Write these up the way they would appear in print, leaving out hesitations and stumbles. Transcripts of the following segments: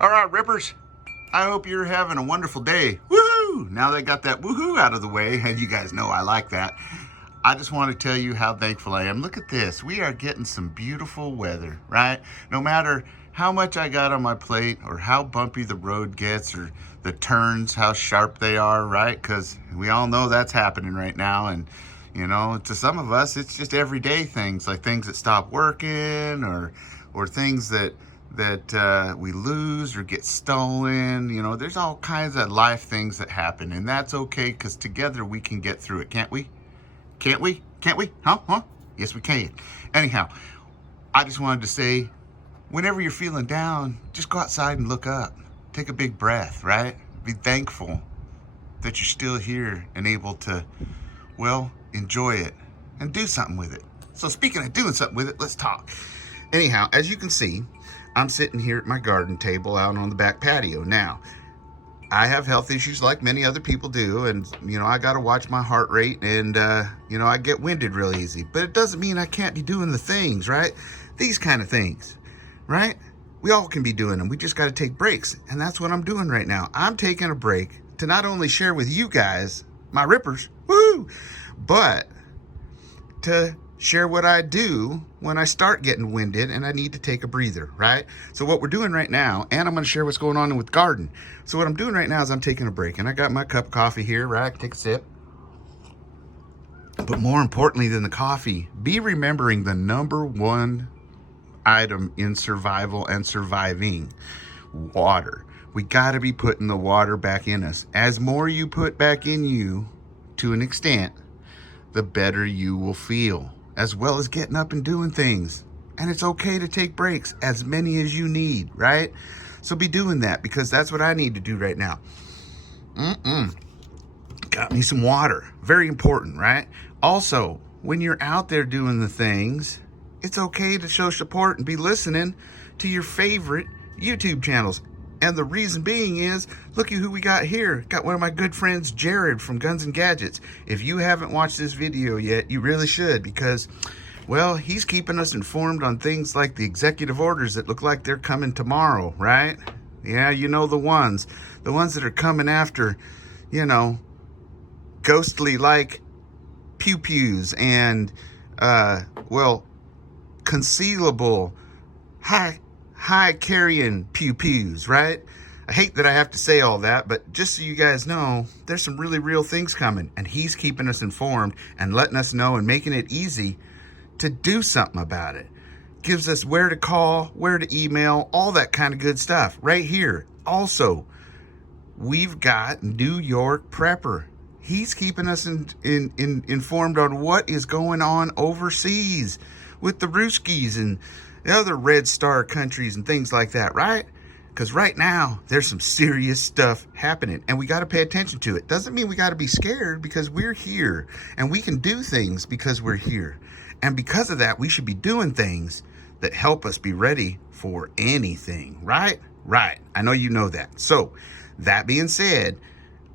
All right, Rippers, I hope you're having a wonderful day. Woohoo! Now they got that woohoo out of the way, and you guys know I like that. I just want to tell you how thankful I am. Look at this. We are getting some beautiful weather, right? No matter how much I got on my plate or how bumpy the road gets or the turns, how sharp they are, right? Because we all know that's happening right now. And, you know, to some of us, it's just everyday things, like things that stop working or things that we lose or get stolen. You know, there's all kinds of life things that happen, and that's okay, because together we can get through it, can't we? Can't we? Can't we? Huh? Yes, we can. Anyhow, I just wanted to say, whenever you're feeling down, just go outside and look up. Take a big breath, right? Be thankful that you're still here and able to, well, enjoy it and do something with it. So speaking of doing something with it, let's talk. Anyhow, as you can see, I'm sitting here at my garden table out on the back patio. Now, I have health issues like many other people do, and, you know, I got to watch my heart rate, and, you know, I get winded real easy. But it doesn't mean I can't be doing the things, right? These kind of things, right? We all can be doing them. We just got to take breaks, and that's what I'm doing right now. I'm taking a break to not only share with you guys, my Rippers, woo, but to share what I do when I start getting winded and I need to take a breather, right? So what we're doing right now, and I'm going to share what's going on with the garden. So what I'm doing right now is I'm taking a break, and I got my cup of coffee here, right? I can take a sip. But more importantly than the coffee, be remembering the number one item in survival and surviving: water. We got to be putting the water back in us. As more you put back in you, to an extent, the better you will feel, as well as getting up and doing things. And it's okay to take breaks, as many as you need, right? So be doing that, because that's what I need to do right now. Got me some water. Very important, right? Also, when you're out there doing the things, it's okay to show support and be listening to your favorite YouTube channels. And the reason being is, look at who we got here. Got one of my good friends, Jared from Guns and Gadgets. If you haven't watched this video yet, you really should, because, well, he's keeping us informed on things like the executive orders that look like they're coming tomorrow, right? Yeah, you know the ones that are coming after, you know, ghostly like pew-pews and, well, concealable, high carrying pew-pews, right? I hate that I have to say all that, but just so you guys know, there's some really real things coming, and he's keeping us informed and letting us know and making it easy to do something about it. Gives us where to call, where to email, all that kind of good stuff right here. Also, we've got New York Prepper. He's keeping us informed on what is going on overseas with the Ruskies and the other Red Star countries and things like that, right? Because right now, there's some serious stuff happening, and we got to pay attention to it. Doesn't mean we got to be scared, because we're here, and we can do things because we're here. And because of that, we should be doing things that help us be ready for anything, right? Right. I know you know that. So, that being said,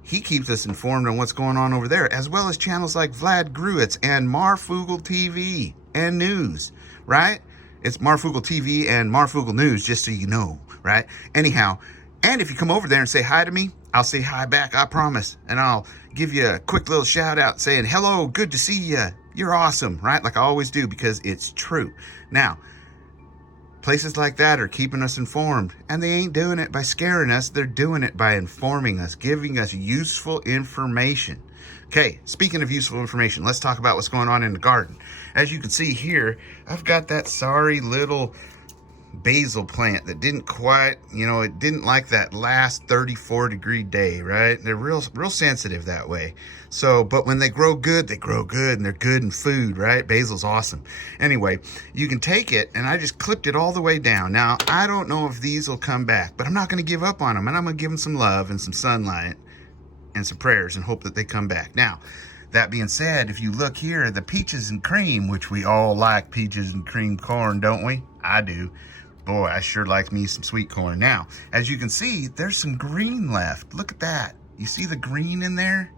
he keeps us informed on what's going on over there, as well as channels like Vlad Gruitz and Marfugel TV and News, right? It's Marfugel TV and Marfugel News, just so you know, right? Anyhow, and if you come over there and say hi to me, I'll say hi back, I promise. And I'll give you a quick little shout out saying, hello, good to see you. You're awesome, right? Like I always do, because it's true. Now, places like that are keeping us informed, and they ain't doing it by scaring us. They're doing it by informing us, giving us useful information. Okay, speaking of useful information, let's talk about what's going on in the garden. As you can see here, I've got that sorry little basil plant that didn't quite, you know, it didn't like that last 34-degree day, right? They're real sensitive that way. So, but when they grow good, and they're good in food, right? Basil's awesome. Anyway, you can take it, and I just clipped it all the way down. Now, I don't know if these will come back, but I'm not going to give up on them, and I'm going to give them some love and some sunlight and some prayers and hope that they come back. Now, that being said, if you look here, the peaches and cream, which we all like peaches and cream corn, don't we? I do. Boy, I sure like me some sweet corn. Now, as you can see, there's some green left. Look at that. You see the green in there?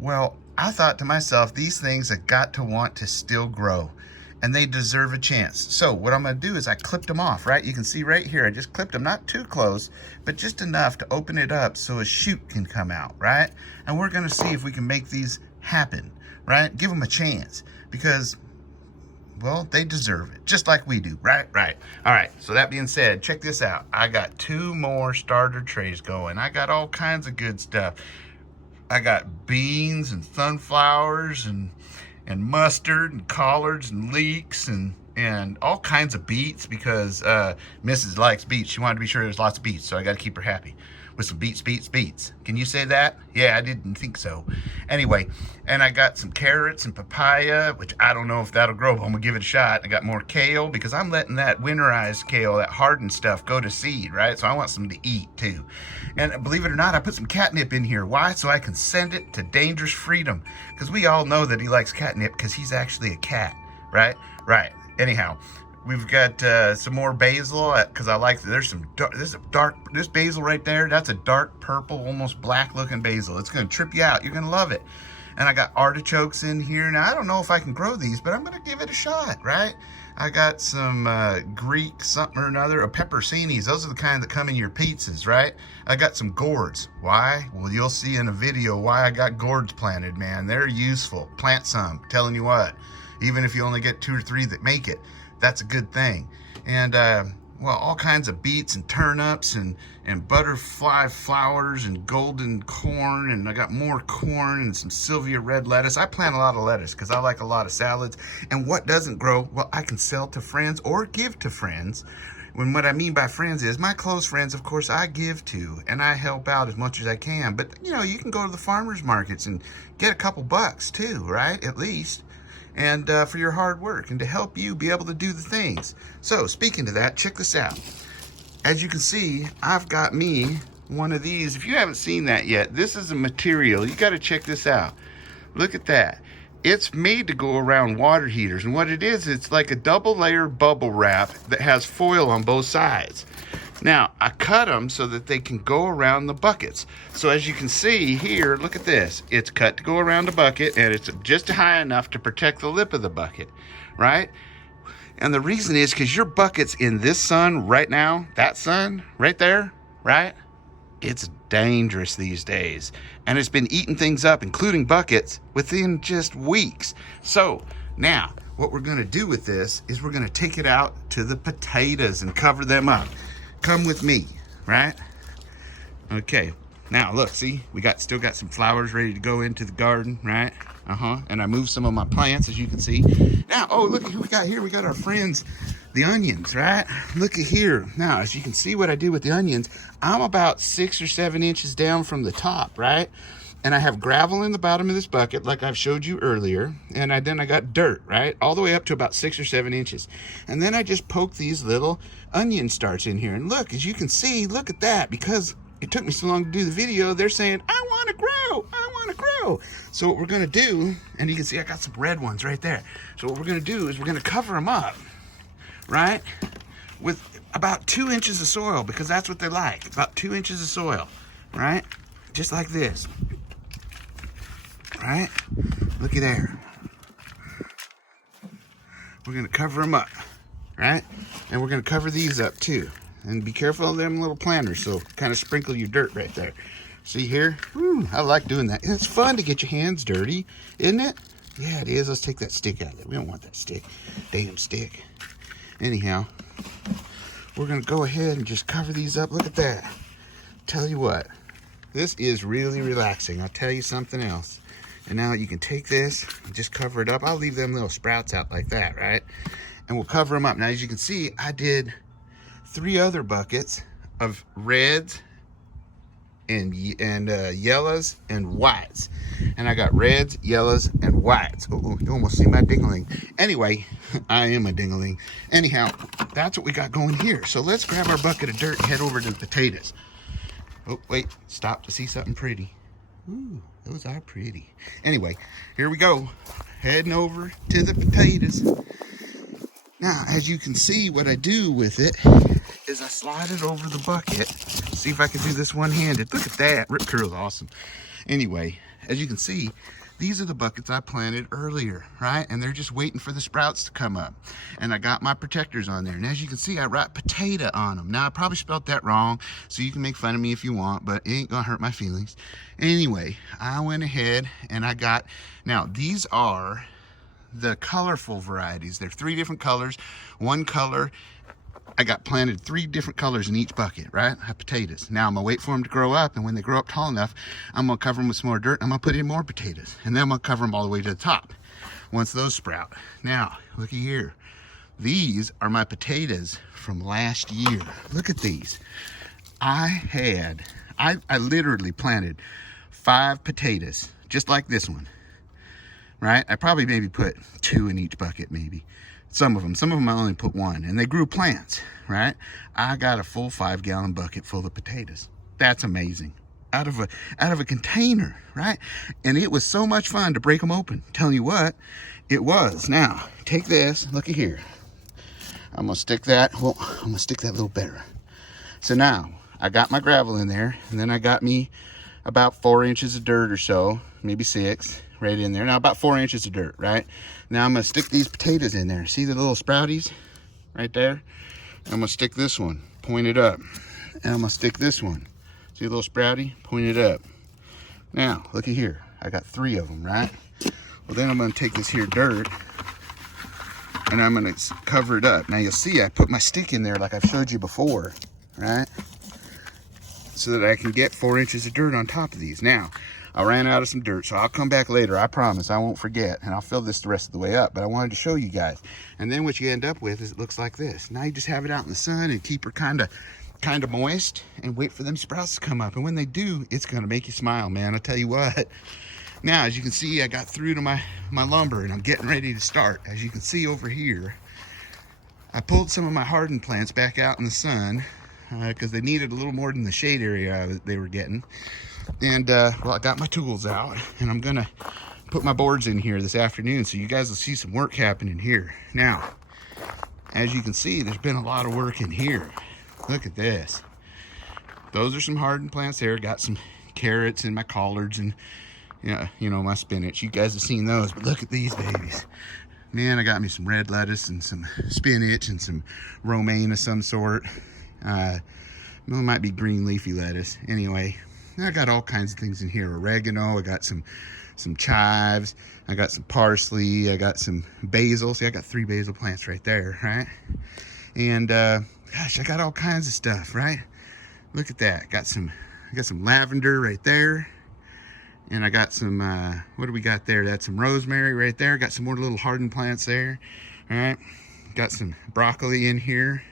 Well, I thought to myself, these things have got to want to still grow. and they deserve a chance. So what I'm gonna do is I clipped them off, right? You can see right here, I just clipped them, not too close, but just enough to open it up so a shoot can come out, right? And we're gonna see if we can make these happen, right? Give them a chance, because, well, they deserve it, just like we do, right? Right. All right, so that being said, check this out. I got 2 more starter trays going. I got all kinds of good stuff. I got beans and sunflowers and mustard and collards and leeks and all kinds of beets, because Mrs. likes beets. She wanted to be sure there's lots of beets, so I got to keep her happy with some beets. Can you say that? Yeah, I didn't think so. Anyway, and I got some carrots and papaya, which I don't know if that'll grow, but I'm gonna give it a shot. I got more kale, because I'm letting that winterized kale, that hardened stuff, go to seed, right? So I want some to eat too. And believe it or not, I put some catnip in here. Why? So I can send it to Dangerous Freedom, because we all know that he likes catnip because he's actually a cat, right? Right. Anyhow, we've got some more basil, because I like, there's this basil right there, that's a dark purple, almost black looking basil. It's gonna trip you out, you're gonna love it. And I got artichokes in here. Now, I don't know if I can grow these, but I'm gonna give it a shot, right? I got some Greek something or another, pepperoncinis. Those are the kind that come in your pizzas, right? I got some gourds. Why? Well, you'll see in a video why I got gourds planted, man. They're useful. Plant some, telling you what. Even if you only get 2 or 3 that make it, that's a good thing. And well, all kinds of beets and turnips and butterfly flowers and golden corn, and I got more corn and some Sylvia red lettuce. I plant a lot of lettuce because I like a lot of salads. And what doesn't grow, well, I can sell to friends or give to friends. When what I mean by friends is my close friends, of course, I give to, and I help out as much as I can. But, you know, you can go to the farmers markets and get a couple bucks too, right? At least. And for your hard work and to help you be able to do the things. So speaking of that, check this out. As you can see, I've got me one of these. If you haven't seen that yet, this is a material. You got to check this out. Look at that. It's made to go around water heaters. And what it is, it's like a double layer bubble wrap that has foil on both sides. Now, I cut them so that they can go around the buckets. So as you can see here, look at this. It's cut to go around the bucket, and it's just high enough to protect the lip of the bucket, right? And the reason is because your bucket's in this sun right now, that sun right there, right? It's dangerous these days. And it's been eating things up, including buckets, within just weeks. So now, what we're gonna do with this is we're gonna take it out to the potatoes and cover them up. Come with me, right? Okay, now look, see, we still got some flowers ready to go into the garden, right? And I moved some of my plants, as you can see. Now, oh, look at who we got here. We got our friends, the onions, right? Look at here. Now, as you can see what I did with the onions, I'm about 6 or 7 inches down from the top, right? And I have gravel in the bottom of this bucket, like I've showed you earlier. And then I got dirt, right? All the way up to about 6 or 7 inches. And then I just poke these little onion starts in here. And look, as you can see, look at that. Because it took me so long to do the video, they're saying, I want to grow, I want to grow. So what we're going to do, and you can see I got some red ones right there. So what we're going to do is we're going to cover them up, right? With about 2 inches of soil, because that's what they like. About 2 inches of soil, right? Just like this. Right? Looky there. We're going to cover them up, right? And we're going to cover these up too. And be careful of them little planters, so kind of sprinkle your dirt right there. See here? Woo, I like doing that. It's fun to get your hands dirty, isn't it? Yeah, it is. Let's take that stick out of there. We don't want that stick. Damn stick. Anyhow, we're going to go ahead and just cover these up. Look at that. Tell you what, this is really relaxing. I'll tell you something else. And now you can take this and just cover it up. I'll leave them little sprouts out like that, right? And we'll cover them up. Now, as you can see, I did 3 other buckets of reds and yellows and whites. And I got reds, yellows, and whites. Oh, you almost see my dingling. Anyway, I am a dingling. Anyhow, that's what we got going here. So let's grab our bucket of dirt and head over to the potatoes. Oh, wait, stop to see something pretty. Ooh, those are pretty. Anyway, here we go. Heading over to the potatoes. Now, as you can see, what I do with it is I slide it over the bucket. See if I can do this one-handed. Look at that. Ripcurl is awesome. Anyway, as you can see, these are the buckets I planted earlier, right? And they're just waiting for the sprouts to come up. And I got my protectors on there. And as you can see, I write potato on them. Now, I probably spelled that wrong, so you can make fun of me if you want, but it ain't gonna hurt my feelings. Anyway, I went ahead and I got, now these are the colorful varieties. They're 3 different colors. One color, I got planted 3 different colors in each bucket, right? I have potatoes. Now I'm gonna wait for them to grow up, and when they grow up tall enough, I'm gonna cover them with some more dirt. I'm gonna put in more potatoes, and then I'm gonna cover them all the way to the top once those sprout. Now, looky here. These are my potatoes from last year. Look at these. I literally planted 5 potatoes, just like this one, right? I probably maybe put 2 in each bucket, maybe. Some of them I only put 1, and they grew plants, right? I got a full 5-gallon bucket full of potatoes. That's amazing. Out of a container, right? And it was so much fun to break them open. Telling you what, it was. Now, take this, looky here. I'm gonna stick that, well, I'm gonna stick that a little better. So now, I got my gravel in there, and then I got me about 4 inches of dirt or so, maybe 6, right in there. Now about 4 inches of dirt, right? Now I'm gonna stick these potatoes in there. See the little sprouties right there? I'm gonna stick this one, point it up. And I'm gonna stick this one. See a little sprouty? Point it up. Now, looky here. I got 3 of them, right? Well, then I'm gonna take this here dirt and I'm gonna cover it up. Now you'll see I put my stick in there like I've showed you before, right? So that I can get 4 inches of dirt on top of these. Now, I ran out of some dirt, so I'll come back later. I promise, I won't forget, and I'll fill this the rest of the way up, but I wanted to show you guys. And then what you end up with is it looks like this. Now you just have it out in the sun and keep her kind of moist and wait for them sprouts to come up. And when they do, it's gonna make you smile, man. I'll tell you what. Now, as you can see, I got through to my lumber, and I'm getting ready to start. As you can see over here, I pulled some of my hardened plants back out in the sun because they needed a little more than the shade area they were getting. And well, I got my tools out, and I'm gonna put my boards in here this afternoon, so you guys will see some work happening here. Now, as you can see, there's been a lot of work in here. Look at this. Those are some hardened plants there. Got some carrots and my collards and you know, my spinach. You guys have seen those, but look at these babies. Man, I got me some red lettuce and some spinach and some romaine of some sort. It might be green leafy lettuce. Anyway, I got all kinds of things in here. Oregano, I got some chives, I got some parsley, I got some basil. See, I got 3 basil plants right there, right? And gosh, I got all kinds of stuff, right? Look at that. I got some lavender right there. And I got some, what do we got there? That's some rosemary right there. Got some more little hardened plants there, all right? Got some broccoli in here,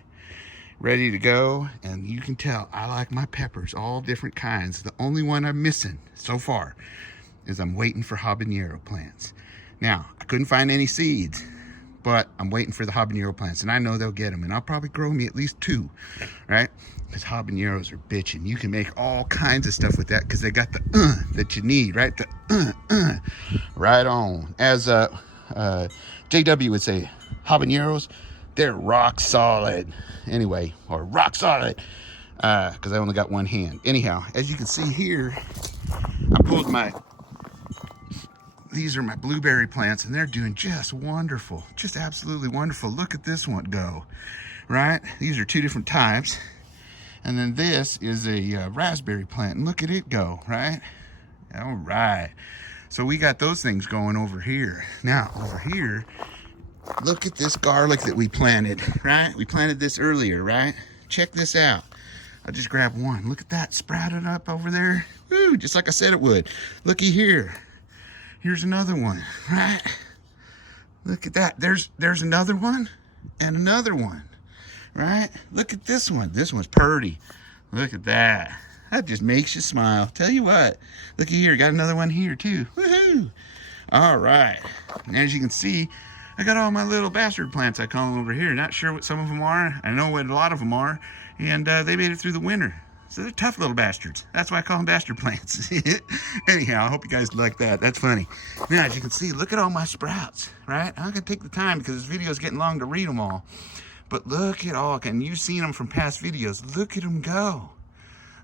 ready to go. And you can tell I like my peppers, all different kinds. The only one I'm missing so far is I'm waiting for habanero plants. Now, I couldn't find any seeds, but I'm waiting for the habanero plants, and I know they'll get them, and I'll probably grow me at least 2, right? Because habaneros are bitchin'. You can make all kinds of stuff with that because they got the that you need, right? The right on. As JW would say, habaneros, they're rock solid. Anyway, or rock solid, because I only got one hand. Anyhow, as you can see here, I pulled these are my blueberry plants, and they're doing just wonderful, just absolutely wonderful. Look at this one go, right? These are 2 different types. And then this is a raspberry plant, and look at it go, right? All right. So we got those things going over here. Now, over here, look at this garlic that we planted, right? We planted this earlier, right? Check this out. I'll just grab one. Look at that sprouted up over there. Woo, just like I said it would. Looky here. Here's another one, right? Look at that. There's another one and another one, right? Look at this one. This one's purty. Look at that. That just makes you smile. Tell you what. Looky here. Got another one here too. Woohoo! All right. And as you can see, I got all my little bastard plants, I call them over here. Not sure what some of them are. I know what a lot of them are. And they made it through the winter. So they're tough little bastards. That's why I call them bastard plants. Anyhow, I hope you guys like that. That's funny. Now, as you can see, look at all my sprouts, right? I'm going to take the time because this video is getting long to read them all. But look at all, and you've seen them from past videos. Look at them go.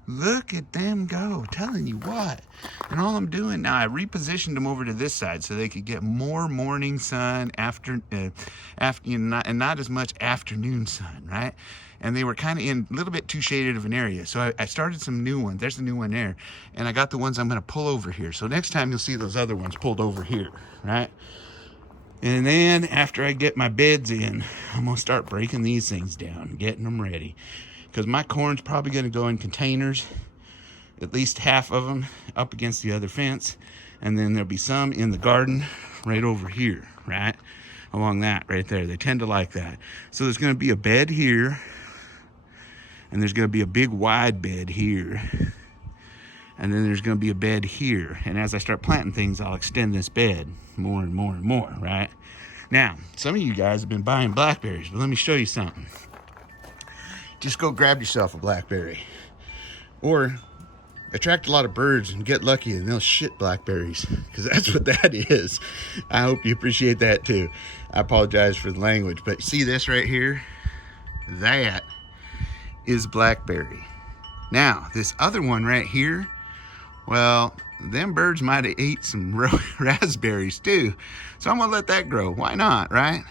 Look at them go, telling you what. And all I'm doing now, I repositioned them over to this side so they could get more morning sun after and not as much afternoon sun, right? And they were kind of in a little bit too shaded of an area. So I started some new ones. There's the new one there. And I got the ones I'm going to pull over here. So next time you'll see those other ones pulled over here, right? And then after I get my beds in, I'm going to start breaking these things down, getting them ready. Because my corn's probably going to go in containers, at least half of them up against the other fence. And then there'll be some in the garden right over here, right? Along that right there. They tend to like that. So there's going to be a bed here. And there's going to be a big wide bed here. And then there's going to be a bed here. And as I start planting things, I'll extend this bed more and more and more, right? Now, some of you guys have been buying blackberries, but let me show you something. Just go grab yourself a blackberry. Or attract a lot of birds and get lucky and they'll shit blackberries. Because that's what that is. I hope you appreciate that too. I apologize for the language. But see this right here? That is blackberry. Now, this other one right here, well, them birds might have ate some raspberries too. So I'm going to let that grow. Why not, right?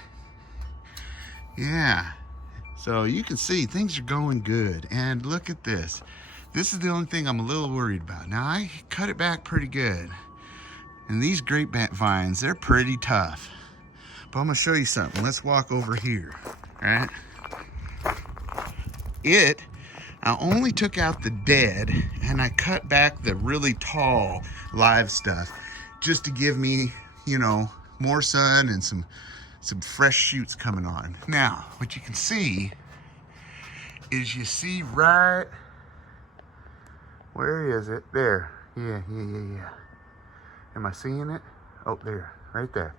Yeah. So you can see things are going good. And look at this. This is the only thing I'm a little worried about. Now, I cut it back pretty good. And these grapevines, they're pretty tough. But I'm going to show you something. Let's walk over here, right? I only took out the dead and I cut back the really tall live stuff just to give me, you know, more sun and some fresh shoots coming on. Now, what you can see is you see right, where is it? There. Yeah. Am I seeing it? Oh, there, right there.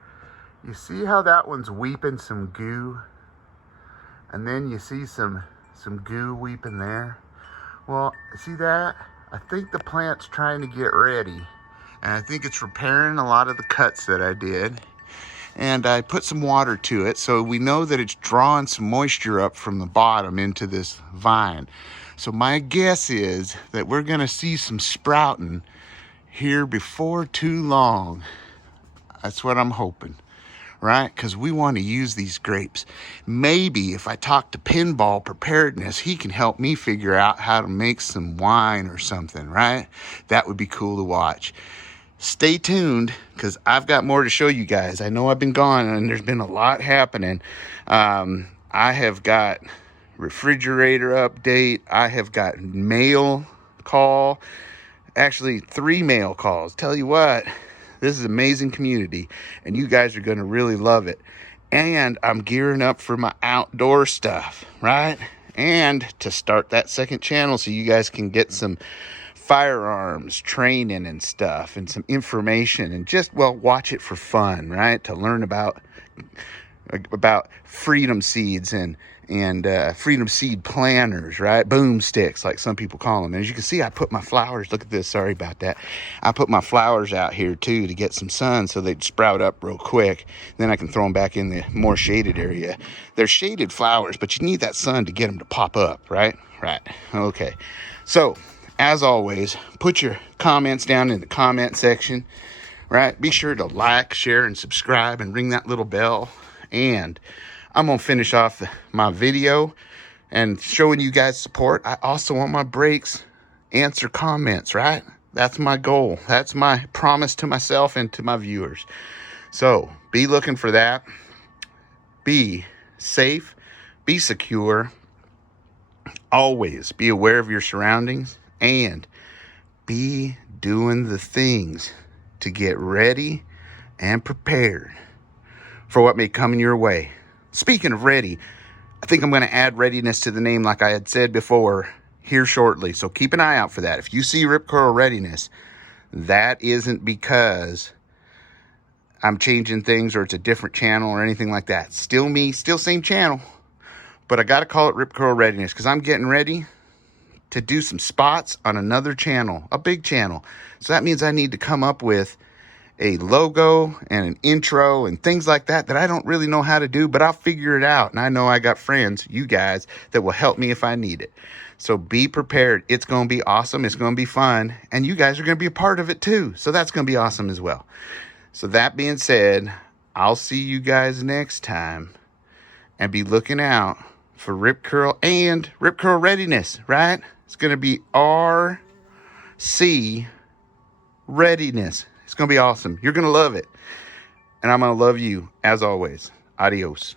You see how that one's weeping some goo? And then you see some goo weeping there. Well, see that? I think the plant's trying to get ready. And I think it's repairing a lot of the cuts that I did. And I put some water to it, so we know that it's drawing some moisture up from the bottom into this vine. So my guess is that we're gonna see some sprouting here before too long. That's what I'm hoping. Right? Because we want to use these grapes. Maybe if I talk to Pinball Preparedness, he can help me figure out how to make some wine or something, right? That would be cool to watch. Stay tuned, because I've got more to show you guys. I know I've been gone, and there's been a lot happening. I have got refrigerator update. I have got mail call. Actually, 3 mail calls. Tell you what. This is an amazing community, and you guys are going to really love it. And I'm gearing up for my outdoor stuff, right? And to start that second channel so you guys can get some firearms training and stuff and some information and just, well, watch it for fun, right? To learn about freedom seeds and freedom seed planters, right? Boomsticks, like some people call them. And as you can see, I put my flowers, look at this, sorry about that. I put my flowers out here too to get some sun so they'd sprout up real quick. Then I can throw them back in the more shaded area. They're shaded flowers, but you need that sun to get them to pop up, right? Right, okay. So, as always, put your comments down in the comment section, right? Be sure to like, share, and subscribe and ring that little bell. And I'm going to finish off my video and showing you guys support. I also want my breaks answer comments, right? That's my goal. That's my promise to myself and to my viewers. So be looking for that. Be safe. Be secure. Always be aware of your surroundings and be doing the things to get ready and prepared for what may come in your way. Speaking of ready, I think I'm going to add readiness to the name like I had said before here shortly. So keep an eye out for that. If you see Ripcurl Readiness, that isn't because I'm changing things or it's a different channel or anything like that. Still me, still same channel. But I got to call it Ripcurl Readiness because I'm getting ready to do some spots on another channel, a big channel. So that means I need to come up with a logo and an intro and things like that I don't really know how to do, but I'll figure it out. And I know I got friends, you guys, that will help me if I need it. So be prepared. It's going to be awesome. It's going to be fun. And you guys are going to be a part of it too. So that's going to be awesome as well. So that being said, I'll see you guys next time. And be looking out for Ripcurl and Ripcurl Readiness, right? It's going to be RC Readiness. It's going to be awesome. You're going to love it. And I'm going to love you as always. Adios.